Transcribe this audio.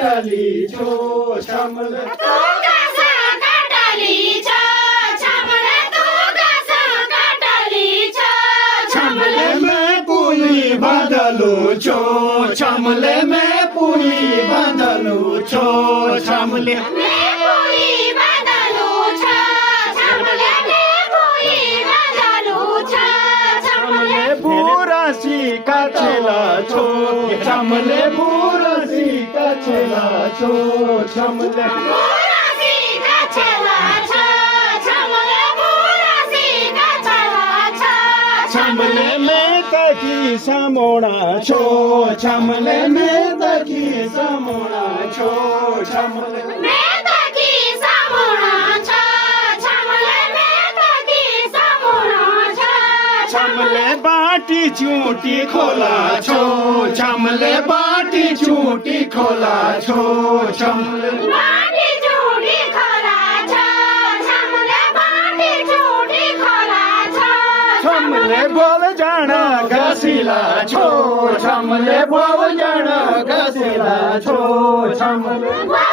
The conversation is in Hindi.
काटली छो छमले तू कसं काटली छो छमले तू कसं काटली छो छमले में पुली बांधलू छो छमले में पुली बांधलू छो छमले मैं पुली बांधलू छो छमले मैं पुली बांधलू छो छमले बुरासी काछेला छो छमले बुरासी काछेला छो छमले बुरासी काछेला छो छमले बुरासी काछेला छो छमले में तकी समोणा छो छमले में तकी समोणा छो छमले मैं तकी समोणा छो छमले मैं तकी समोणा छो छमले बाटी चूटी खोला छो छमले बाटी चूटी खोला छो छमले बाटी चूड़ी खोला छो छमले बाटी चूड़ी खोला छो छमले बोल जाना घसीला छो छमले बोल जाना घसीला छो छमले वा